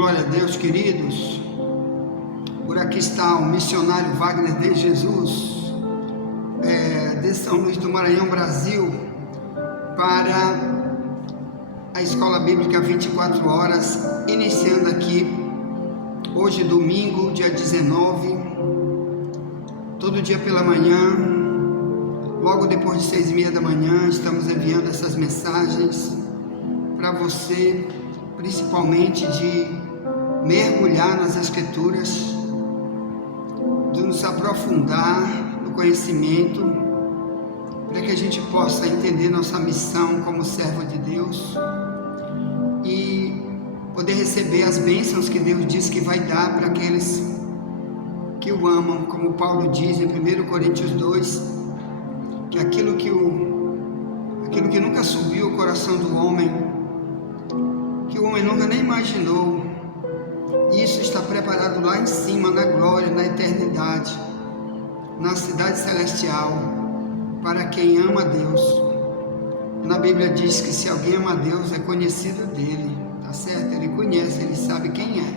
Glória a Deus, queridos. Por aqui está o missionário Wagner de Jesus, de São Luís do Maranhão, Brasil, para a Escola Bíblica 24 horas, iniciando aqui hoje, domingo, dia 19, todo dia pela manhã, logo depois de 6h30 da manhã, estamos enviando essas mensagens para você, principalmente de mergulhar nas Escrituras, de nos aprofundar no conhecimento, para que a gente possa entender nossa missão como servo de Deus e poder receber as bênçãos que Deus diz que vai dar para aqueles que o amam, como Paulo diz em 1 Coríntios 2, que aquilo que nunca subiu ao coração do homem, que o homem nunca nem imaginou, isso está preparado lá em cima, na glória, na eternidade, na cidade celestial, para quem ama a Deus. Na Bíblia diz que se alguém ama a Deus, é conhecido dele, tá certo? Ele conhece, ele sabe quem é.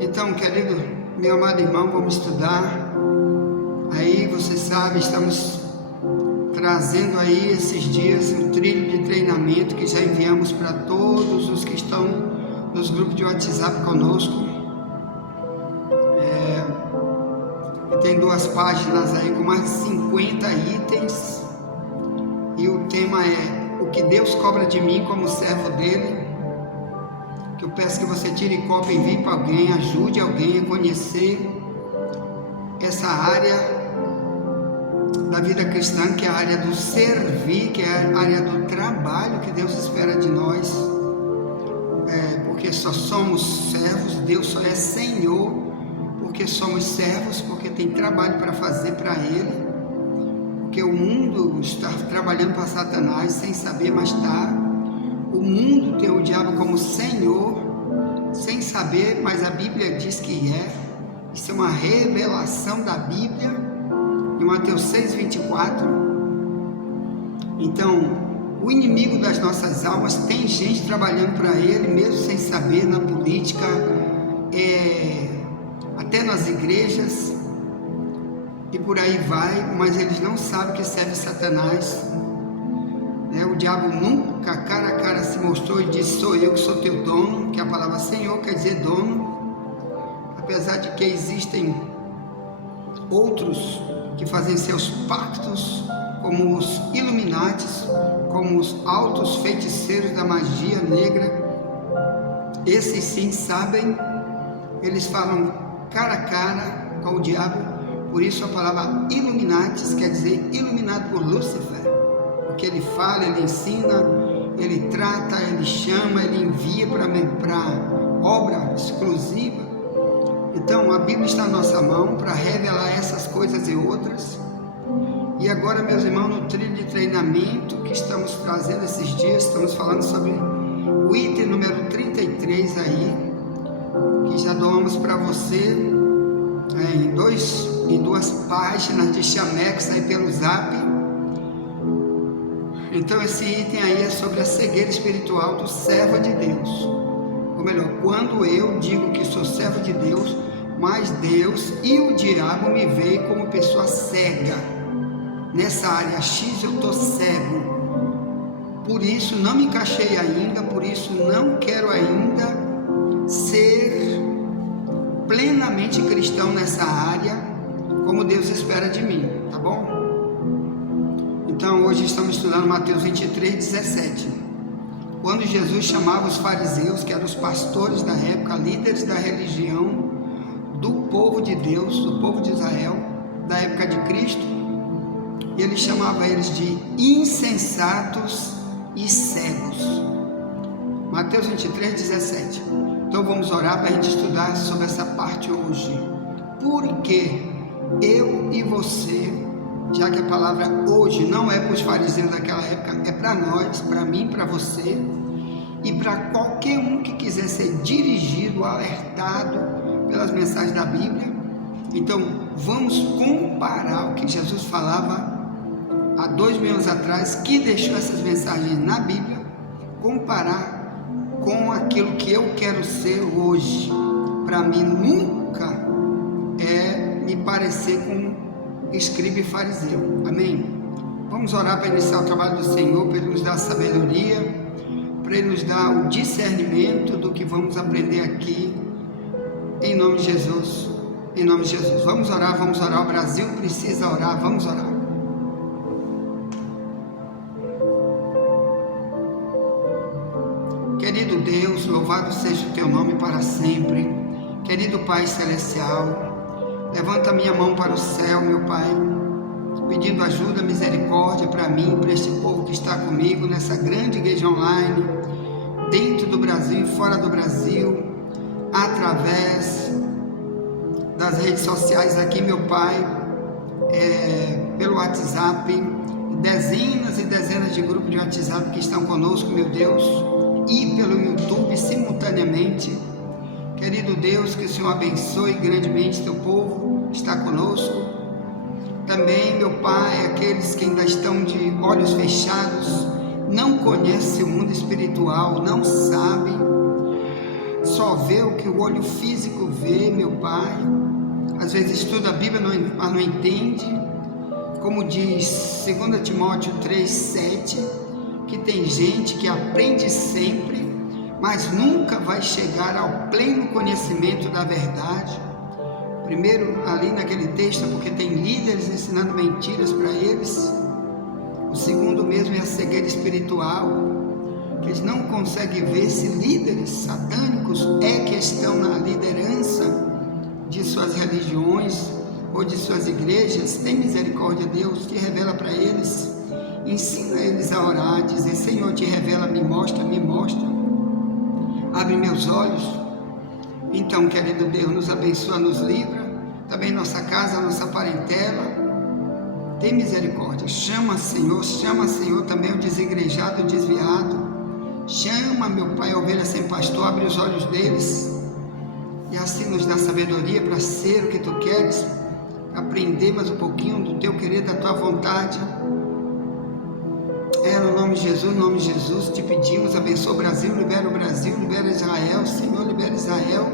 Então, querido, meu amado irmão, vamos estudar. Aí, você sabe, estamos trazendo aí esses dias um trilho de treinamento que já enviamos para todos os que estão nos grupos de WhatsApp conosco. Tem 2 páginas aí com mais de 50 itens, e o tema é o que Deus cobra de mim como servo dele, que eu peço que você tire cópia, envie para alguém, ajude alguém a conhecer essa área da vida cristã, que é a área do servir, que é a área do trabalho que Deus espera de nós, porque só somos servos, Deus só é Senhor porque somos servos, porque tem trabalho para fazer para Ele, porque o mundo está trabalhando para Satanás sem saber, mas está. O mundo tem o diabo como Senhor, sem saber, mas a Bíblia diz que é. Isso é uma revelação da Bíblia, em Mateus 6:24. Então, o inimigo das nossas almas tem gente trabalhando para ele, mesmo sem saber, na política, até nas igrejas, e por aí vai, mas eles não sabem que serve Satanás. O diabo nunca cara a cara se mostrou e disse: sou eu que sou teu dono, que a palavra Senhor quer dizer dono, apesar de que existem outros que fazem seus pactos, como os Illuminatis, como os altos feiticeiros da magia negra. Esses sim sabem, eles falam cara a cara com o diabo. Por isso a palavra Illuminatis quer dizer iluminado por Lúcifer, porque ele fala, ele ensina, ele trata, ele chama, ele envia para obra exclusiva. Então a Bíblia está na nossa mão para revelar essas coisas e outras. E agora, meus irmãos, no trilho de treinamento que estamos trazendo esses dias, estamos falando sobre o item número 33 aí, que já doamos para você em 2 páginas de chamex aí pelo Zap. Então esse item aí é sobre a cegueira espiritual do servo de Deus. Ou melhor, quando eu digo que sou servo de Deus, mas Deus e o diabo me veem como pessoa cega. Nessa área X eu estou cego, por isso não me encaixei ainda, por isso não quero ainda ser plenamente cristão nessa área, como Deus espera de mim, tá bom? Então hoje estamos estudando Mateus 23:17, quando Jesus chamava os fariseus, que eram os pastores da época, líderes da religião do povo de Deus, do povo de Israel, da época de Cristo, e ele chamava eles de insensatos e cegos. Mateus 23:17. Então vamos orar para a gente estudar sobre essa parte hoje. Porque eu e você, já que a palavra hoje não é para os fariseus daquela época, é para nós, para mim, para você e para qualquer um que quiser ser dirigido, alertado pelas mensagens da Bíblia. Então vamos comparar o que Jesus falava há 2000 anos atrás, que deixou essas mensagens na Bíblia, comparar com aquilo que eu quero ser hoje. Para mim nunca é me parecer com escriba e fariseu. Amém? Vamos orar para iniciar o trabalho do Senhor, para Ele nos dar sabedoria, para Ele nos dar o discernimento do que vamos aprender aqui, em nome de Jesus, em nome de Jesus. Vamos orar, o Brasil precisa orar, vamos orar. Querido Deus, louvado seja o Teu nome para sempre. Querido Pai Celestial, levanta minha mão para o céu, meu Pai, pedindo ajuda, misericórdia para mim, para este povo que está comigo nessa grande igreja online, dentro do Brasil e fora do Brasil, através das redes sociais aqui, meu Pai, pelo WhatsApp, dezenas e dezenas de grupos de WhatsApp que estão conosco, meu Deus, e pelo YouTube simultaneamente. Querido Deus, que o Senhor abençoe grandemente teu povo, está conosco. Também, meu Pai, aqueles que ainda estão de olhos fechados, não conhecem o mundo espiritual, não sabem, só vê o que o olho físico vê, meu Pai. Às vezes estuda a Bíblia, mas não entende. Como diz 2 Timóteo 3,7, que tem gente que aprende sempre, mas nunca vai chegar ao pleno conhecimento da verdade. Primeiro, ali naquele texto, porque tem líderes ensinando mentiras para eles. O segundo mesmo é a cegueira espiritual, que eles não conseguem ver se líderes satânicos que estão na liderança de suas religiões ou de suas igrejas. Tem misericórdia, Deus, te revela para eles, ensina eles a orar, dizer: Senhor, te revela, me mostra, abre meus olhos. Então, querido Deus, nos abençoa, nos livra, também nossa casa, nossa parentela, tem misericórdia. Chama, Senhor, também o desigrejado, o desviado. Chama, meu Pai, a ovelha sem pastor, abre os olhos deles, e assim nos dá sabedoria para ser o que Tu queres, aprender mais um pouquinho do Teu querer, da Tua vontade. No nome de Jesus, te pedimos, abençoa o Brasil, libera Israel, Senhor, libera Israel.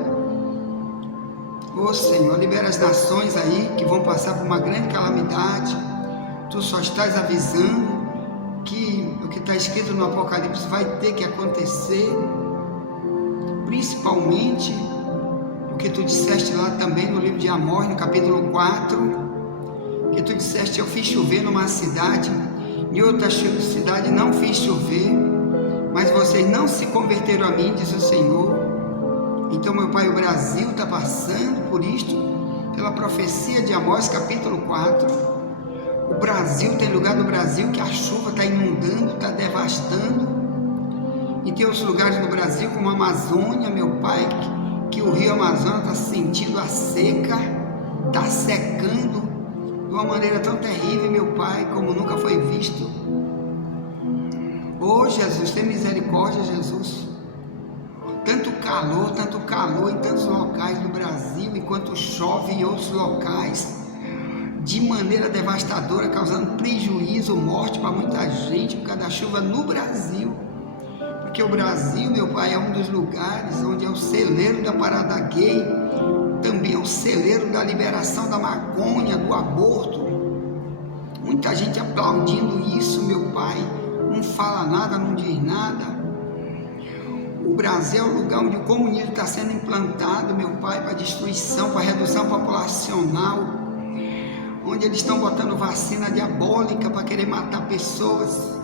Senhor, libera as nações aí que vão passar por uma grande calamidade. Tu só estás avisando que o que está escrito no Apocalipse vai ter que acontecer, principalmente o que Tu disseste lá também no livro de Amós, no capítulo 4, que Tu disseste: eu fiz chover numa cidade, em outra cidade não fiz chover, mas vocês não se converteram a mim, diz o Senhor. Então, meu Pai, o Brasil está passando por isto, pela profecia de Amós, capítulo 4. O Brasil, tem lugar do Brasil que a chuva está inundando, está devastando. E tem outros lugares do Brasil, como a Amazônia, meu Pai, que o rio Amazonas está sentindo a seca, está secando de uma maneira tão terrível, meu Pai, como nunca foi visto. Jesus, tem misericórdia, Jesus. Tanto calor em tantos locais do Brasil, enquanto chove em outros locais, de maneira devastadora, causando prejuízo, morte para muita gente por causa da chuva no Brasil. Porque o Brasil, meu Pai, é um dos lugares onde é o celeiro da parada gay, também é o celeiro da liberação da maconha, do aborto. Muita gente aplaudindo isso, meu Pai, não fala nada, não diz nada. O Brasil é o lugar onde o comunismo está sendo implantado, meu Pai, para destruição, para redução populacional, onde eles estão botando vacina diabólica para querer matar pessoas.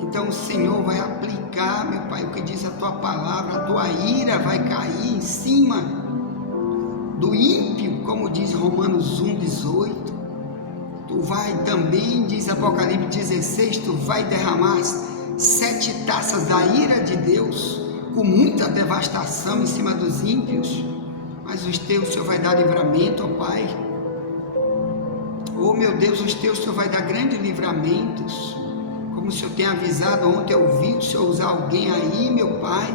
Então o Senhor vai aplicar, meu Pai, o que diz a Tua palavra, a Tua ira vai cair em cima do ímpio, como diz Romanos 1,18. Tu vai também, diz Apocalipse 16, Tu vai derramar 7 taças da ira de Deus, com muita devastação em cima dos ímpios, mas os teus o Senhor vai dar livramento, ó Pai. Oh meu Deus, os teus o Senhor vai dar grandes livramentos, como o Senhor tem avisado. Ontem eu vi o Senhor usar alguém aí, meu Pai,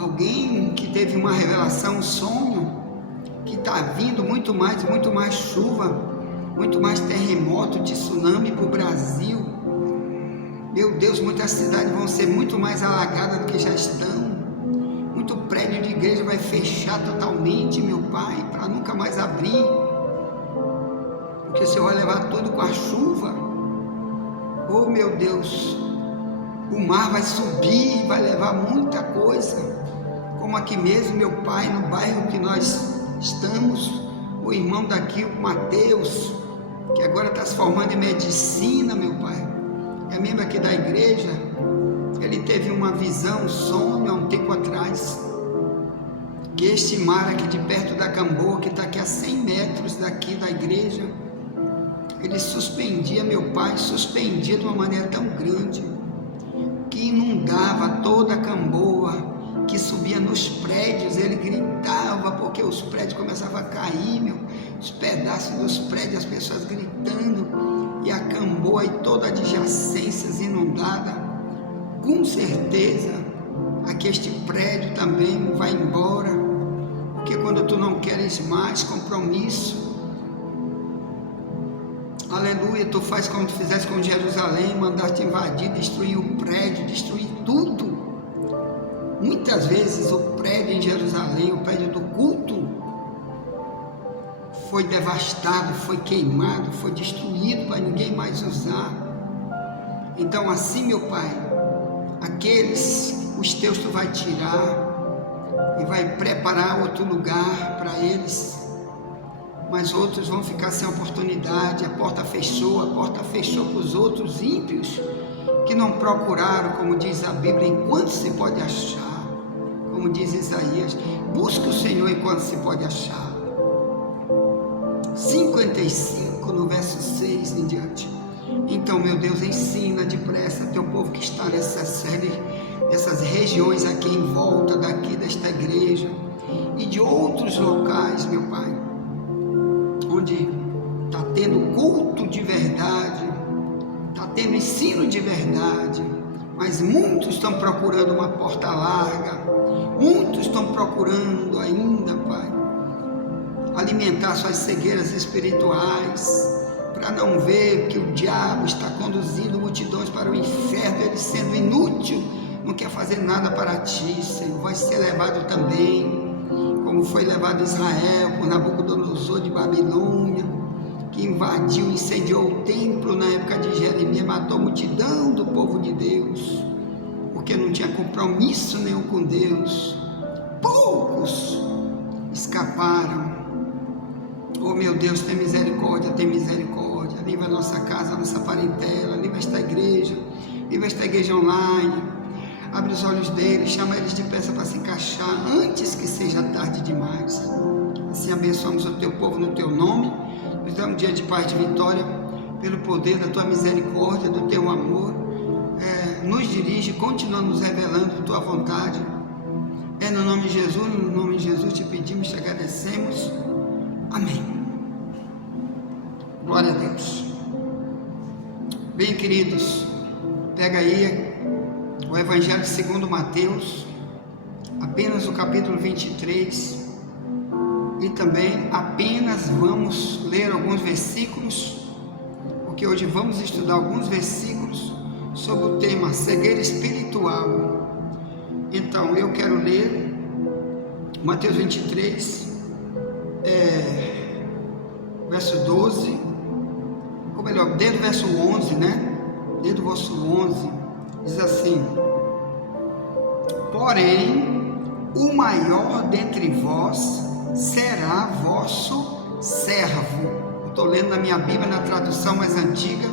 alguém que teve uma revelação, um sonho, que está vindo muito mais chuva, muito mais terremoto, tsunami para o Brasil. Meu Deus, muitas cidades vão ser muito mais alagadas do que já estão. Muito prédio de igreja vai fechar totalmente, meu Pai, para nunca mais abrir. Porque o Senhor vai levar tudo com a chuva. Oh, meu Deus, o mar vai subir, vai levar muita coisa. Como aqui mesmo, meu Pai, no bairro que nós estamos, o irmão daqui, o Mateus, que agora está se formando em medicina, meu Pai, é membro aqui da igreja. Ele teve uma visão, um sonho há um tempo atrás, que este mar aqui de perto da Camboa, que está aqui a 100 metros daqui da igreja, ele suspendia, meu Pai, suspendia de uma maneira tão grande, que inundava toda a Camboa, que subia nos prédios. Ele gritava, porque os prédios começavam a cair, os pedaços dos prédios, as pessoas gritando, e a Camboa e toda a adjacências inundada. Com certeza, aqui este prédio também vai embora, porque quando tu não queres mais compromisso, aleluia, tu faz como tu fizeste com Jerusalém, mandaste invadir, destruir o prédio, destruir tudo. Muitas vezes o prédio em Jerusalém, o prédio do culto, foi devastado, foi queimado, foi destruído para ninguém mais usar. Então assim, meu Pai, os teus tu vai tirar e vai preparar outro lugar para eles, mas outros vão ficar sem oportunidade. A porta fechou para os outros ímpios que não procuraram, como diz a Bíblia, enquanto se pode achar. Como diz Isaías, busca o Senhor enquanto se pode achar. 55 no verso 6 em diante. Então, meu Deus, ensina depressa teu povo que está nessas regiões aqui em volta daqui desta igreja e de outros locais, meu Pai, onde está tendo culto de verdade, está tendo ensino de verdade, mas muitos estão procurando uma porta larga, muitos estão procurando ainda, Pai, alimentar suas cegueiras espirituais, para não ver que o diabo está conduzindo multidões para o inferno. Ele, sendo inútil, não quer fazer nada para ti, Senhor. Vai ser levado também, como foi levado Israel por Nabucodonosor de Babilônia, que invadiu, incendiou o templo na época de Jeremias, matou a multidão do povo de Deus, porque não tinha compromisso nenhum com Deus. Poucos escaparam. Oh, meu Deus, tem misericórdia, livra a nossa casa, a nossa parentela, livra esta igreja online, abre os olhos deles, chama eles depressa para se encaixar, antes que seja tarde demais. Assim abençoamos o teu povo no teu nome, nos dá um dia de paz, de vitória, pelo poder da tua misericórdia, do teu amor. Nos dirige, continua nos revelando a tua vontade. No nome de Jesus te pedimos, te agradecemos. Amém. Glória a Deus. Bem, queridos, pega aí o Evangelho segundo Mateus, apenas o capítulo 23, e também apenas vamos ler alguns versículos, porque hoje vamos estudar alguns versículos sobre o tema cegueira espiritual. Então, eu quero ler Mateus 23, verso 12, ou melhor, desde o verso 11, desde o verso 11, diz assim: porém, o maior dentre vós será vosso servo. Eu estou lendo na minha Bíblia, na tradução mais antiga,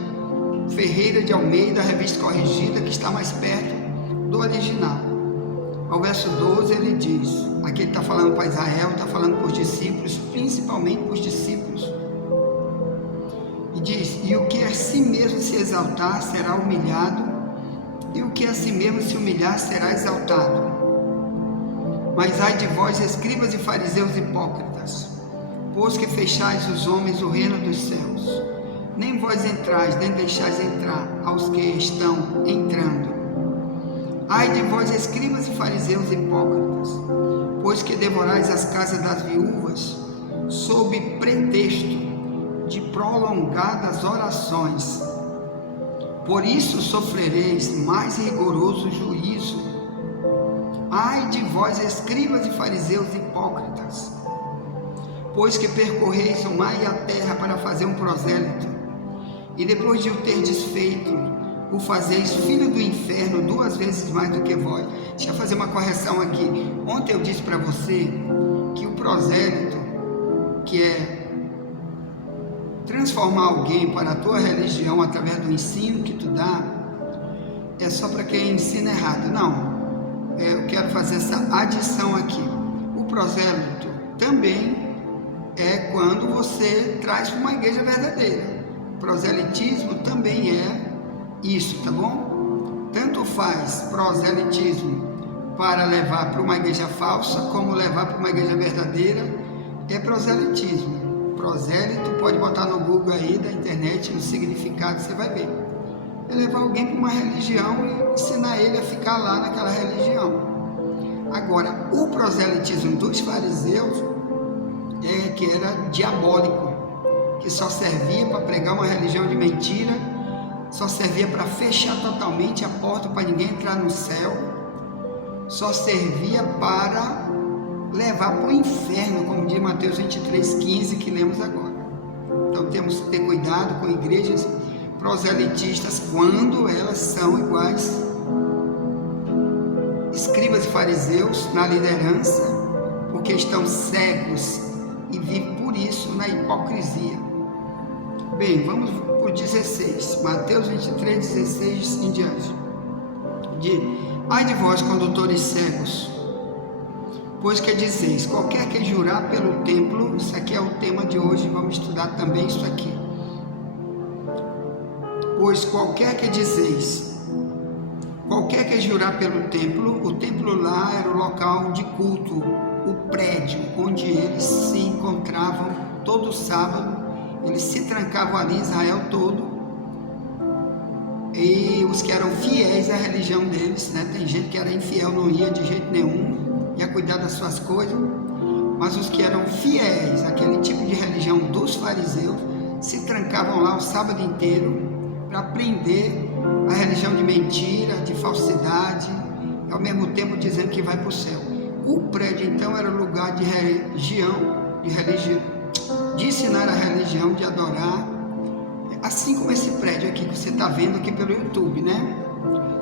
Ferreira de Almeida, revista corrigida, que está mais perto do original. Ao verso 12 ele diz, aqui ele está falando para Israel, está falando para os discípulos, principalmente para os discípulos, e diz: e o que a si mesmo se exaltar será humilhado, e o que a si mesmo se humilhar será exaltado. Mas ai de vós, escribas e fariseus hipócritas, pois que fechais os homens o reino dos céus, nem vós entrais, nem deixais entrar aos que estão entrando. Ai de vós, escribas e fariseus hipócritas, pois que devorais as casas das viúvas, sob pretexto de prolongadas orações. Por isso sofrereis mais rigoroso juízo. Ai de vós, escribas e fariseus hipócritas, pois que percorreis o mar e a terra para fazer um prosélito, e depois de o ter desfeito, o fazeis filho do inferno 2 vezes mais do que vós. Deixa eu fazer uma correção aqui. Ontem eu disse para você que o prosélito, que é transformar alguém para a tua religião através do ensino que tu dá, é só para quem ensina errado. Não, eu quero fazer essa adição aqui. O prosélito também é quando você traz para uma igreja verdadeira. Proselitismo também é isso, tá bom? Tanto faz proselitismo para levar para uma igreja falsa, como levar para uma igreja verdadeira, é proselitismo. Prosélito, pode botar no Google aí da internet o significado, você vai ver. É levar alguém para uma religião e ensinar ele a ficar lá naquela religião. Agora, o proselitismo dos fariseus que era diabólico, que só servia para pregar uma religião de mentira, só servia para fechar totalmente a porta para ninguém entrar no céu, só servia para levar para o inferno, como diz Mateus 23:15, que lemos agora. Então temos que ter cuidado com igrejas proselitistas quando elas são iguais escribas e fariseus na liderança, porque estão cegos e vivem por isso na hipocrisia. Bem, vamos para o 16, Mateus 23:16 em diante. Ai de vós, condutores cegos, pois que dizeis, qualquer que jurar pelo templo, isso aqui é o tema de hoje, vamos estudar também isso aqui. Pois qualquer que dizeis, qualquer que jurar pelo templo, o templo lá era o local de culto, o prédio onde eles se encontravam todo sábado, eles se trancavam ali, Israel todo, e os que eram fiéis à religião deles, né? Tem gente que era infiel, não ia de jeito nenhum, ia cuidar das suas coisas, mas os que eram fiéis àquele tipo de religião dos fariseus, se trancavam lá o sábado inteiro para aprender a religião de mentira, de falsidade, ao mesmo tempo dizendo que vai para o céu. O prédio então era o lugar de ensinar a religião, de adorar, assim como esse prédio aqui que você está vendo aqui pelo YouTube, né?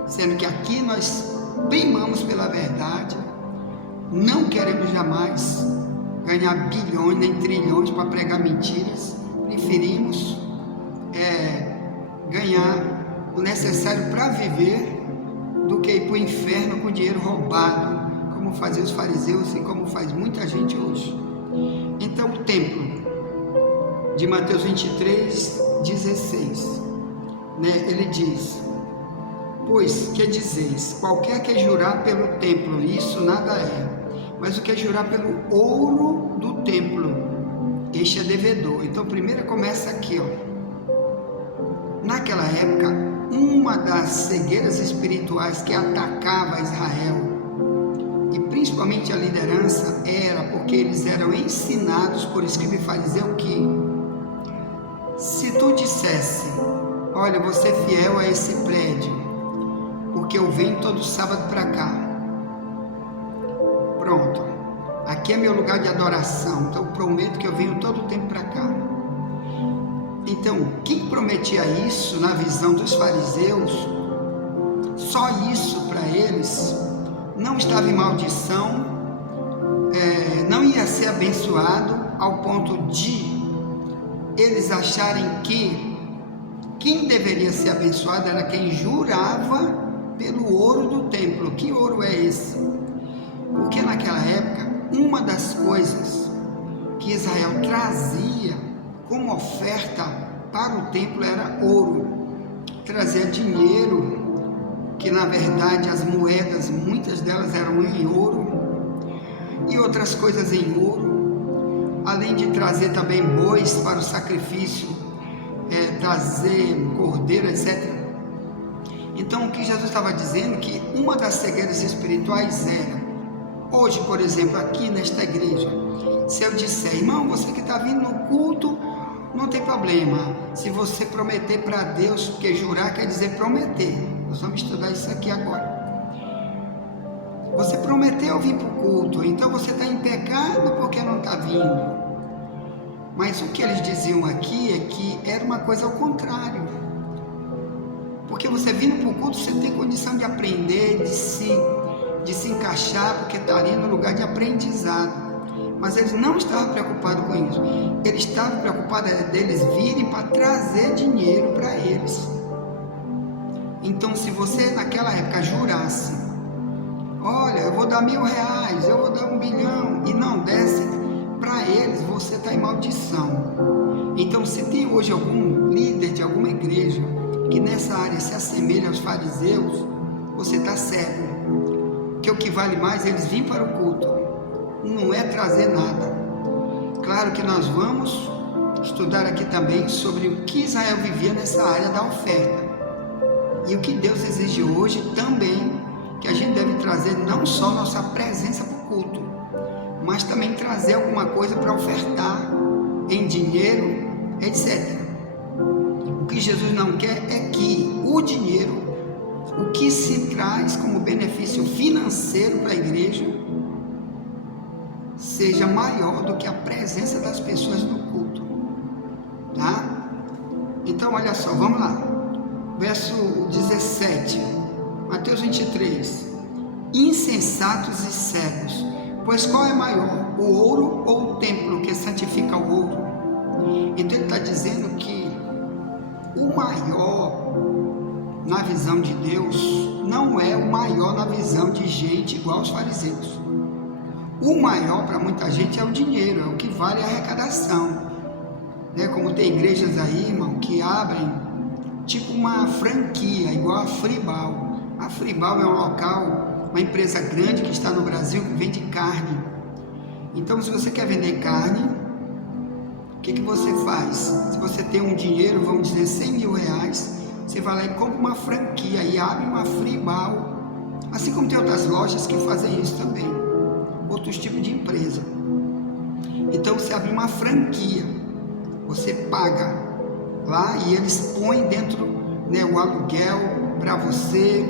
Sendo que aqui nós primamos pela verdade, não queremos jamais ganhar bilhões nem trilhões para pregar mentiras, preferimos ganhar o necessário para viver do que ir para o inferno com dinheiro roubado, como faziam os fariseus e como faz muita gente hoje. Então o templo de Mateus 23:16, né, ele diz, pois que dizeis, qualquer que jurar pelo templo, isso nada é, mas o que jurar pelo ouro do templo, este é devedor. Então primeiro começa aqui, ó. Naquela época, uma das cegueiras espirituais que atacava Israel, e principalmente a liderança, era porque eles eram ensinados por escriba e fariseu que, se tu dissesse, olha, você é fiel a esse prédio, porque eu venho todo sábado para cá, pronto, aqui é meu lugar de adoração, então eu prometo que eu venho todo o tempo para cá. Então, quem prometia isso na visão dos fariseus, só isso para eles, não estava em maldição, não ia ser abençoado, ao ponto de eles acharem que quem deveria ser abençoado era quem jurava pelo ouro do templo. Que ouro é esse? Porque naquela época, uma das coisas que Israel trazia como oferta para o templo era ouro, trazia dinheiro, que na verdade as moedas, muitas delas eram em ouro, e outras coisas em ouro, além de trazer também bois para o sacrifício, trazer cordeiro, etc. Então o que Jesus estava dizendo, que uma das cegueiras espirituais era, hoje por exemplo aqui nesta igreja, se eu disser, irmão, você que está vindo no culto, não tem problema. Se você prometer para Deus, porque jurar quer dizer prometer. Nós vamos estudar isso aqui agora. Você prometeu vir para o culto, então você está em pecado porque não está vindo. Mas o que eles diziam aqui é que era uma coisa ao contrário. Porque você vindo para o culto, você tem condição de aprender, de se encaixar, porque está ali no lugar de aprendizado. Mas eles não estavam preocupados com isso. Eles estavam preocupados deles virem para trazer dinheiro para eles. Então, se você naquela época jurasse, olha, eu vou dar R$1.000, eu vou dar 1 bilhão, e não desse, para eles você está em maldição. Então, se tem hoje algum líder de alguma igreja que nessa área se assemelha aos fariseus, você está cego. Que o que vale mais é eles virem para o culto, não é trazer nada. Claro que nós vamos estudar aqui também sobre o que Israel vivia nessa área da oferta. E o que Deus exige hoje também, que a gente deve trazer não só nossa presença para o culto, mas também trazer alguma coisa para ofertar em dinheiro, etc. O que Jesus não quer é que o dinheiro, o que se traz como benefício financeiro para a igreja, seja maior do que a presença das pessoas no culto, tá? Então olha só, vamos lá, verso 17, Mateus 23, insensatos e cegos, pois qual é maior, o ouro ou o templo que santifica o ouro? Então ele está dizendo que o maior na visão de Deus não é o maior na visão de gente igual aos fariseus. O maior para muita gente é o dinheiro, é o que vale a arrecadação, né? Como tem igrejas aí, irmão, que abrem tipo uma franquia, igual a Fribal. A Fribal é um local, uma empresa grande que está no Brasil, que vende carne. Então, se você quer vender carne, o que você faz? Se você tem um dinheiro, vamos dizer R$100.000, você vai lá e compra uma franquia e abre uma Fribal. Assim como tem outras lojas que fazem isso também, outros tipos de empresa. Então você abre uma franquia, você paga lá e eles põem dentro, né, o aluguel para você,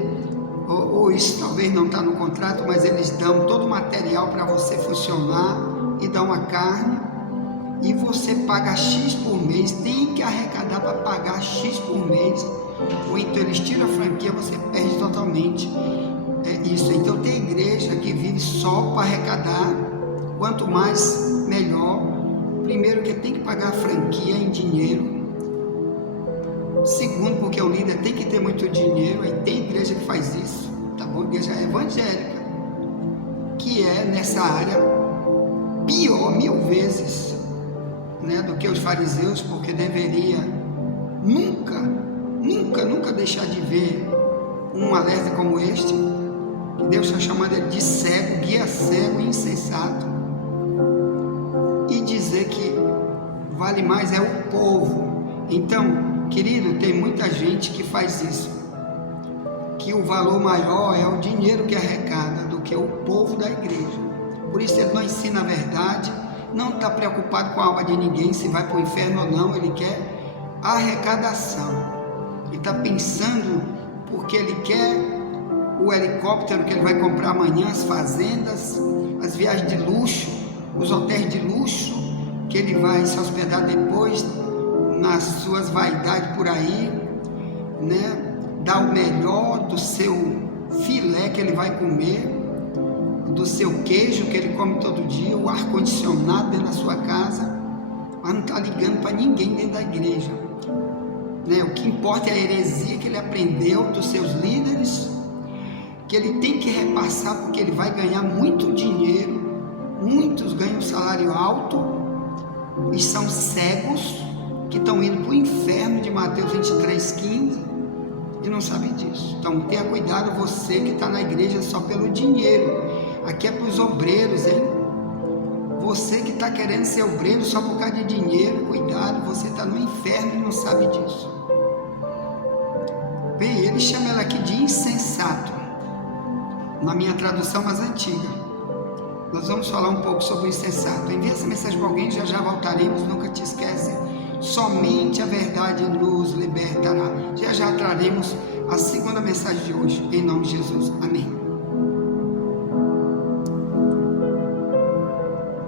ou isso talvez não está no contrato, mas eles dão todo o material para você funcionar e dão a carne, e você paga X por mês, tem que arrecadar para pagar X por mês, ou então eles tiram a franquia, você perde totalmente. É isso. Então tem igreja que vive só para arrecadar, quanto mais melhor. Primeiro que tem que pagar a franquia em dinheiro, segundo porque o líder tem que ter muito dinheiro. Aí tem igreja que faz isso, tá bom? Igreja evangélica, que é nessa área pior 1000 vezes, né, do que os fariseus, porque deveria nunca deixar de ver um alerta como este, que Deus está chamando ele de cego, guia cego e insensato, e dizer que vale mais é o povo. Então, querido, tem muita gente que faz isso, que o valor maior é o dinheiro que arrecada do que o povo da igreja. Por isso ele não ensina a verdade, não está preocupado com a alma de ninguém, se vai para o inferno ou não. Ele quer arrecadação, ele está pensando porque ele quer o helicóptero que ele vai comprar amanhã, as fazendas, as viagens de luxo, os hotéis de luxo que ele vai se hospedar depois, nas suas vaidades por aí, né? Dar o melhor do seu filé que ele vai comer, do seu queijo que ele come todo dia, o ar-condicionado dentro da sua casa, mas não está ligando para ninguém dentro da igreja, né? O que importa é a heresia que ele aprendeu dos seus líderes, que ele tem que repassar, porque ele vai ganhar muito dinheiro. Muitos ganham salário alto e são cegos, que estão indo para o inferno de Mateus 23:15 e não sabe disso. Então tenha cuidado, você que está na igreja só pelo dinheiro. Aqui é para os obreiros, hein? Você que está querendo ser obreiro só por causa de dinheiro, cuidado, você está no inferno e não sabe disso. Bem, ele chama ela aqui de insensato, na minha tradução mais antiga. Nós vamos falar um pouco sobre o insensato. Envie essa mensagem para alguém, já voltaremos, nunca te esquece. Somente a verdade nos libertará. Já já traremos a segunda mensagem de hoje, em nome de Jesus. Amém.